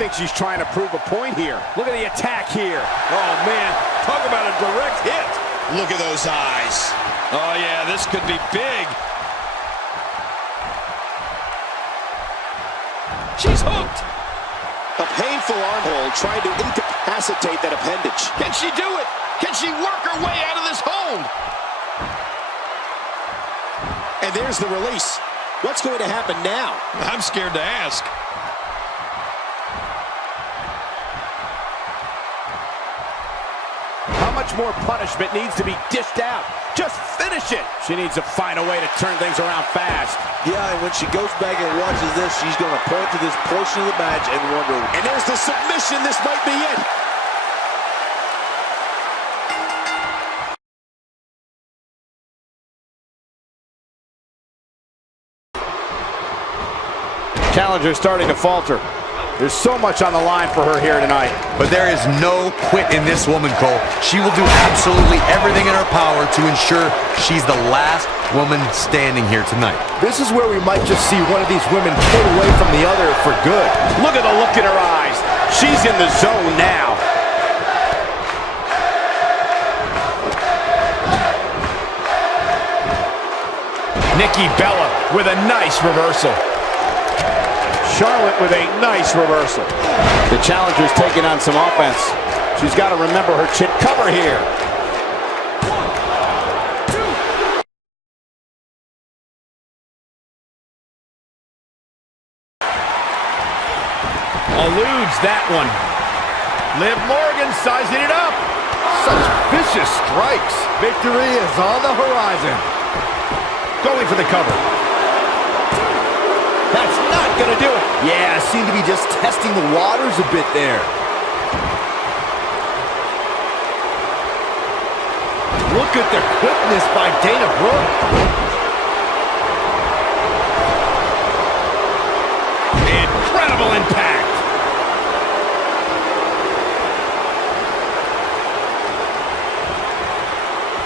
think she's trying to prove a point here. Look at the attack here. Oh, man. Talk about a direct hit. Look at those eyes. Oh, yeah, this could be big. She's hooked. A painful arm hold trying to incapacitate that appendage. Can she do it? Can she work her way out of this hold? And there's the release. What's going to happen now? I'm scared to ask. How much more punishment needs to be dished out? Just finish it. She needs to find a way to turn things around fast. Yeah, and when she goes back and watches this, she's going to point to this portion of the match and wonder. And there's the submission. This might be it. Challenger's starting to falter. There's so much on the line for her here tonight. But there is no quit in this woman, Cole. She will do absolutely everything in her power to ensure she's the last woman standing here tonight. This is where we might just see one of these women pull away from the other for good. Look at the look in her eyes. She's in the zone now. Nikki Bella with a nice reversal. Charlotte with a nice reversal. The challenger's taking on some offense. She's got to remember her chin cover here. 1, 2. Eludes that one. Liv Morgan sizing it up. Such vicious strikes. Victory is on the horizon. Going for the cover. That's not going to do it. Yeah, seemed to be just testing the waters a bit there. Look at the quickness by Dana Brooke. Incredible impact.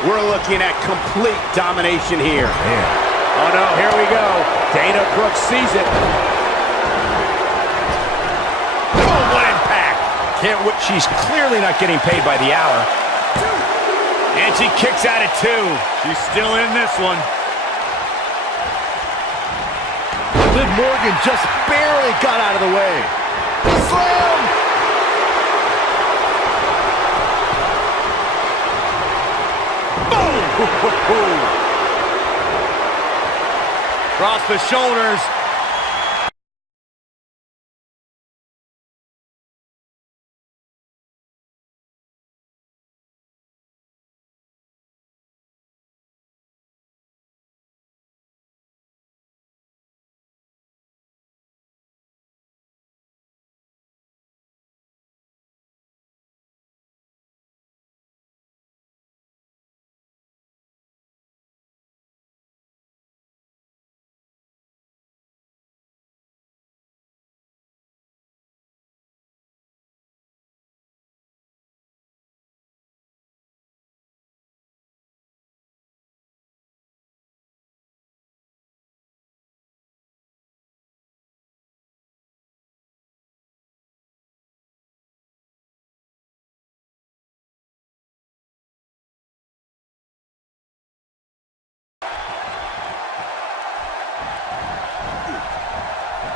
We're looking at complete domination here. Man. Oh no, here we go. Dana Brooke sees it. Oh, what impact. Can't wait. She's clearly not getting paid by the hour. And she kicks out at 2. She's still in this one. Liv Morgan just barely got out of the way. Slam! Boom! Across the shoulders.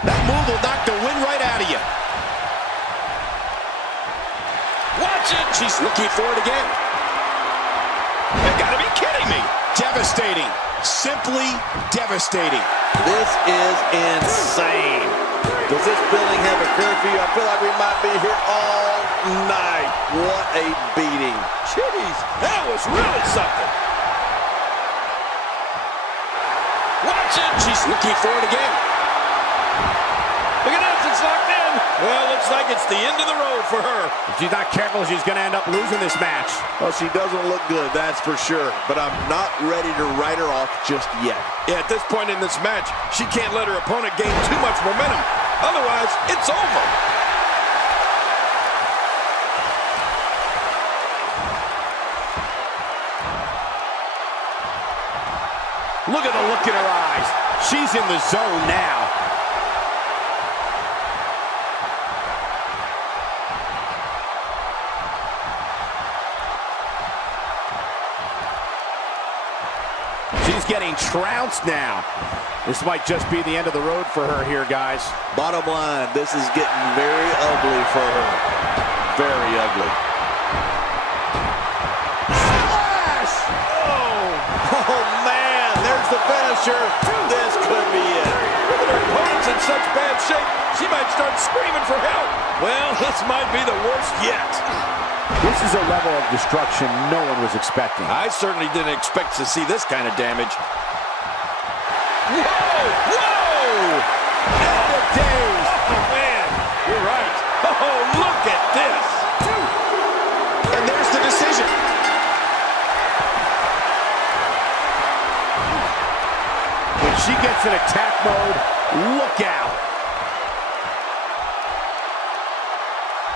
That move will knock the wind right out of you. Watch it. She's looking for it again. You gotta be kidding me. Devastating. Simply devastating. This is insane. Does this building have a curfew? I feel like we might be here all night. What a beating. Jeez, that was really something. Watch it. She's looking for it again. Look at this, it's locked in. Well, looks like it's the end of the road for her. If she's not careful, she's going to end up losing this match. Well, she doesn't look good, that's for sure. But I'm not ready to write her off just yet. Yeah, at this point in this match, she can't let her opponent gain too much momentum. Otherwise, it's over. Look at the look in her eyes. She's in the zone now. getting trounced now. This might just be the end of the road for her here, guys. Bottom line, this is getting very ugly for her. Very ugly. Splash! Oh, man, there's the finisher. This could be it. With her opponents in such bad shape, she might start screaming for help. Well, this might be the worst yet. This is a level of destruction no one was expecting. I certainly didn't expect to see this kind of damage. Whoa! Whoa! End of days. Oh, man, you're right. Oh, look at this. And there's the decision. When she gets in attack mode, look out.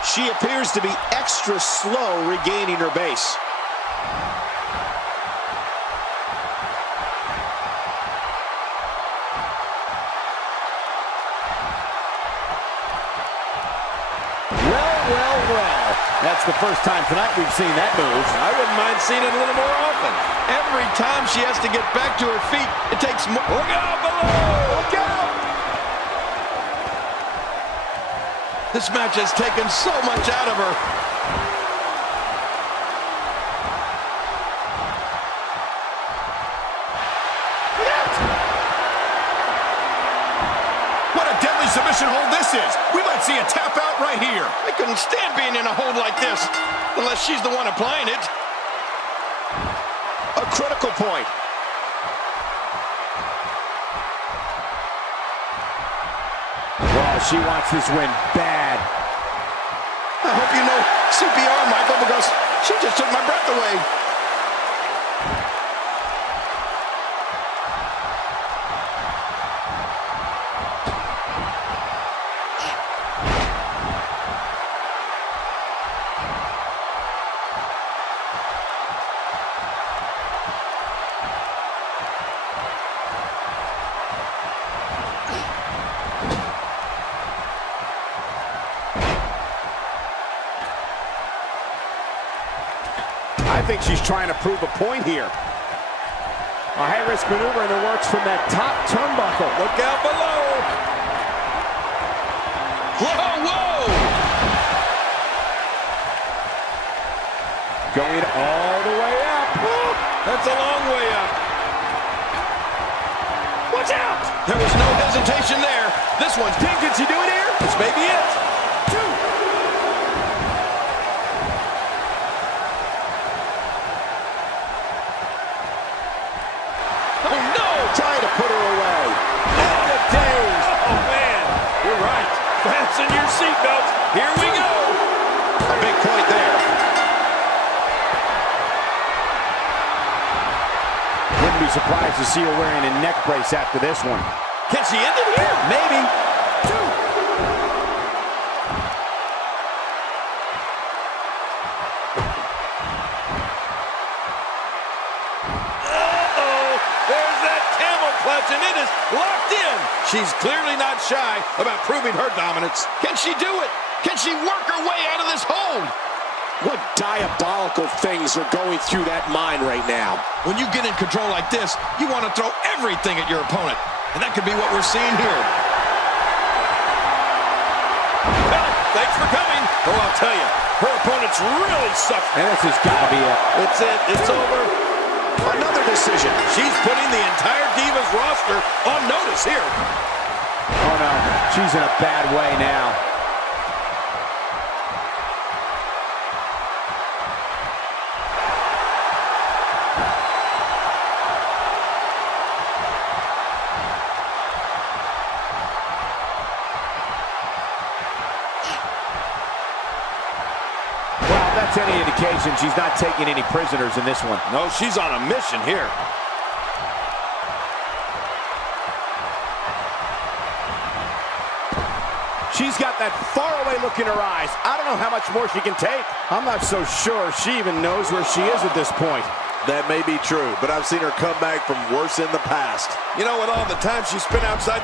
She appears to be extra slow regaining her base. Well. That's the first time tonight we've seen that move. I wouldn't mind seeing it a little more often. Every time she has to get back to her feet, it takes more. Look out below! Look out! This match has taken so much out of her. What a deadly submission hold this is. We might see a tap out right here. I couldn't stand being in a hold like this, unless she's the one applying it. A critical point. Well, she wants this win bad. I hope you know CPR, Michael, because she just took my breath away. I think she's trying to prove a point here. A high-risk maneuver in the works from that top turnbuckle. Look out below. Whoa, whoa! Going all the way up. That's a long way up. Watch out! There was no hesitation there. This one's Can she do it here? This may be it. Oh, no! Trying to put her away. End of days. Oh, man. You're right. Fasten your seatbelts. Here we go. A big point there. Wouldn't be surprised to see her wearing a neck brace after this one. Can she end it here? Maybe. There's that camel clutch, and it is locked in. She's clearly not shy about proving her dominance. Can she do it? Can she work her way out of this hold? What diabolical things are going through that mind right now? When you get in control like this, you want to throw everything at your opponent. And that could be what we're seeing here. Well, thanks for coming. Oh, I'll tell you, her opponent's really suffering. And this has got to be it. It's it. It's over. Another decision. She's putting the entire Divas roster on notice here. Oh, no. She's in a bad way now. That's any indication she's not taking any prisoners in this one. No, she's on a mission here. She's got that faraway look in her eyes. I don't know how much more she can take. I'm not so sure she even knows where she is at this point. That may be true, but I've seen her come back from worse in the past. You know, with all the time she spent outside